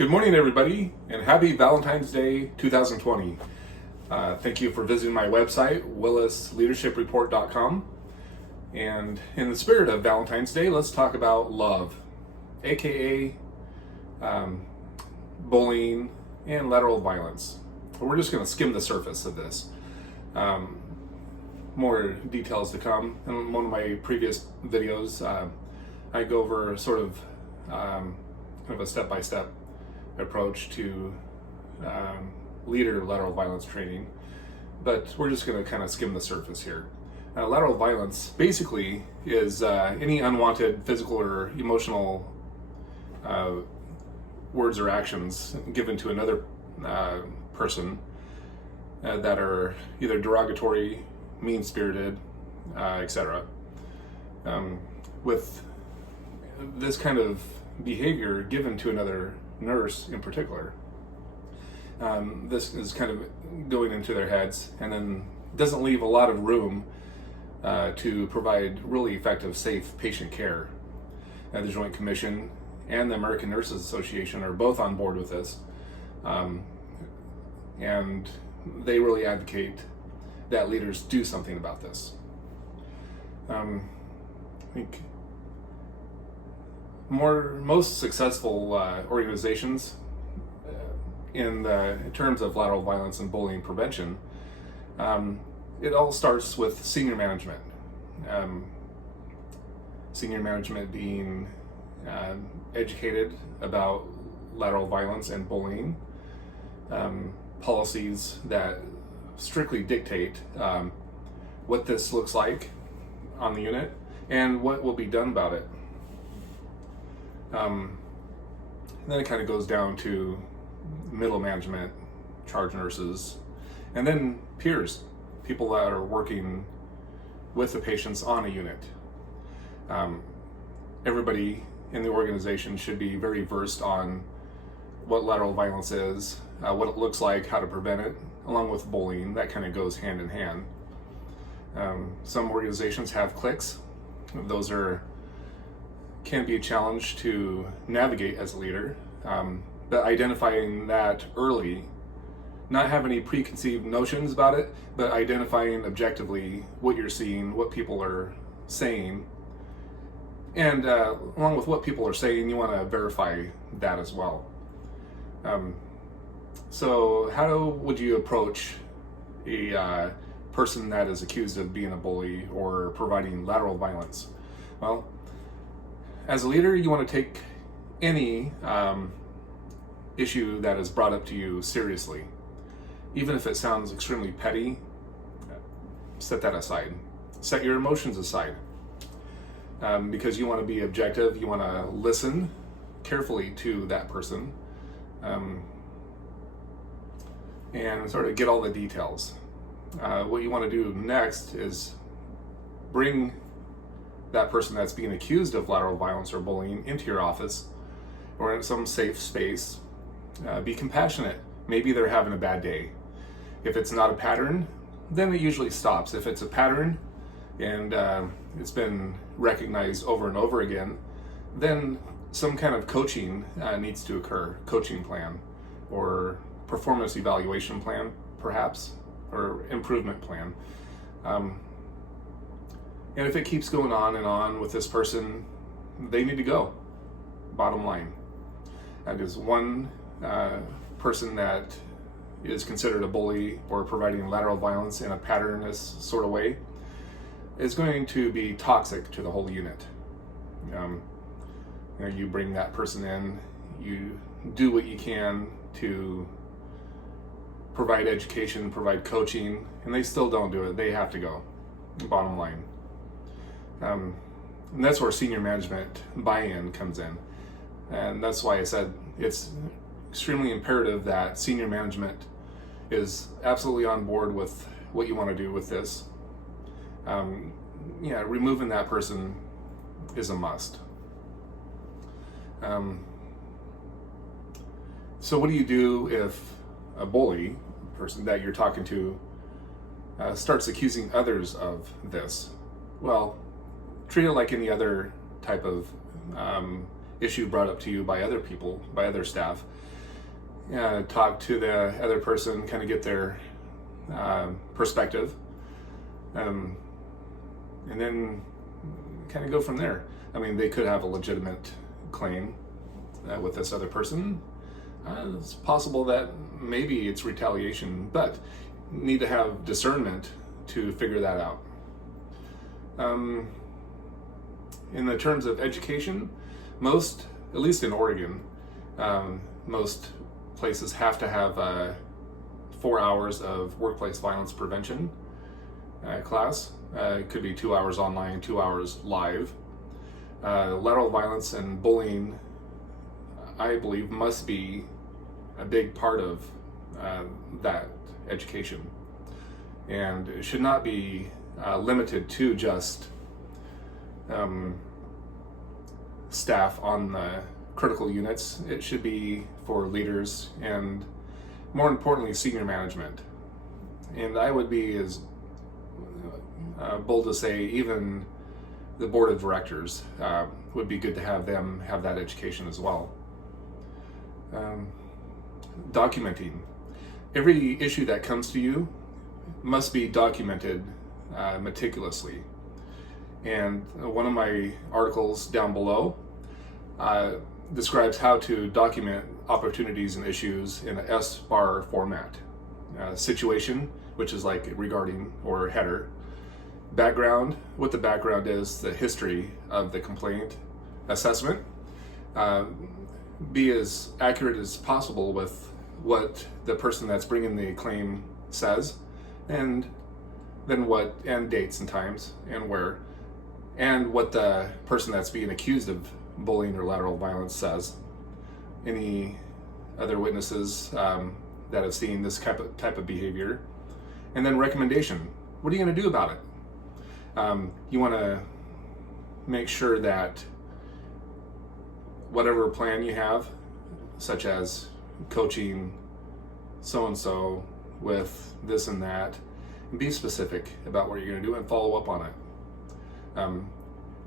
Good morning, everybody, and happy Valentine's Day 2020. Thank you for visiting my website, willisleadershipreport.com. And in the spirit of Valentine's Day, let's talk about love, aka bullying and lateral violence. We're just going to skim the surface of this. More details to come. In one of my previous videos, I go over sort of kind of a step-by-step approach to leader lateral violence training, but we're just going to kind of skim the surface here. Lateral violence basically is any unwanted physical or emotional words or actions given to another person that are either derogatory, mean-spirited, etc. With this kind of behavior given to another nurse in particular, this is kind of going into their heads and then doesn't leave a lot of room to provide really effective, safe patient care. The Joint Commission and the American Nurses Association are both on board with this, and they really advocate that leaders do something about this. I think most successful organizations in terms of lateral violence and bullying prevention, it all starts with senior management. Senior management being educated about lateral violence and bullying, policies that strictly dictate what this looks like on the unit and what will be done about it. Then it kind of goes down to middle management, charge nurses, and then peers, people that are working with the patients on a unit. Everybody in the organization should be very versed on what lateral violence is, what it looks like, how to prevent it, along with bullying. That kind of goes hand in hand. Some organizations have cliques. Those can be a challenge to navigate as a leader, but identifying that early, not have any preconceived notions about it, but identifying objectively what you're seeing, what people are saying, and along with what people are saying, you want to verify that as well. So how would you approach a person that is accused of being a bully or providing lateral violence? Well, as a leader, you want to take any issue that is brought up to you seriously. Even if it sounds extremely petty, set that aside. Set your emotions aside. Because you want to be objective, you want to listen carefully to that person and sort of get all the details. What you want to do next is bring that person that's being accused of lateral violence or bullying into your office or in some safe space. Be compassionate. Maybe they're having a bad day. If it's not a pattern, then it usually stops. If it's a pattern and it's been recognized over and over again, then some kind of coaching needs to occur. Coaching plan or performance evaluation plan, perhaps, or improvement plan. And if it keeps going on and on with this person, they need to go. Bottom line. That is one person that is considered a bully or providing lateral violence in a patternless sort of way is going to be toxic to the whole unit. You bring that person in, you do what you can to provide education, provide coaching, and they still don't do it. They have to go. Bottom line. And that's where senior management buy-in comes in. And that's why I said it's extremely imperative that senior management is absolutely on board with what you want to do with this. Removing that person is a must. So what do you do if a bully, person that you're talking to, starts accusing others of this? Well, treat it like any other type of issue brought up to you by other people, by other staff. Talk to the other person, kind of get their perspective, and then kind of go from there. I mean, they could have a legitimate claim with this other person. It's possible that maybe it's retaliation, but need to have discernment to figure that out. In the terms of education, most, at least in Oregon, most places have to have 4 hours of workplace violence prevention class. It could be 2 hours online, 2 hours live. Lateral violence and bullying, I believe, must be a big part of that education, and it should not be limited to just staff on the critical units. It should be for leaders and, more importantly, senior management. And I would be as bold to say even the board of directors would be good to have them have that education as well. Documenting. Every issue that comes to you must be documented meticulously. And one of my articles down below describes how to document opportunities and issues in an S-bar format. Situation, which is like regarding or header. Background, what the background is, the history of the complaint. Assessment, be as accurate as possible with what the person that's bringing the claim says, and then what, and dates and times and where, and what the person that's being accused of bullying or lateral violence says. Any other witnesses that have seen this type of behavior. And then recommendation. What are you going to do about it? You want to make sure that whatever plan you have, such as coaching so-and-so with this and that, and be specific about what you're going to do and follow up on it.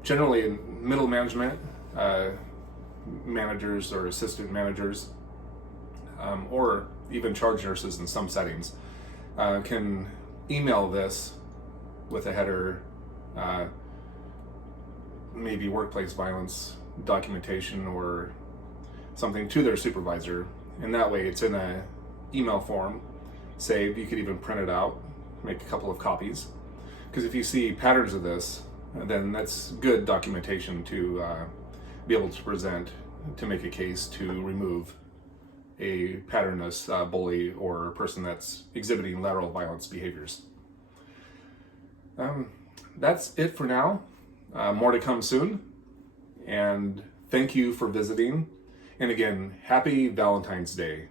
Generally in middle management, managers or assistant managers, or even charge nurses in some settings, can email this with a header, maybe workplace violence documentation or something to their supervisor, and that way it's in a email form saved. You could even print it out, make a couple of copies, because if you see patterns of this, then that's good documentation to be able to present to make a case to remove a patternless bully or person that's exhibiting lateral violence behaviors. That's it for now. More to come soon. And thank you for visiting. And again, happy Valentine's Day.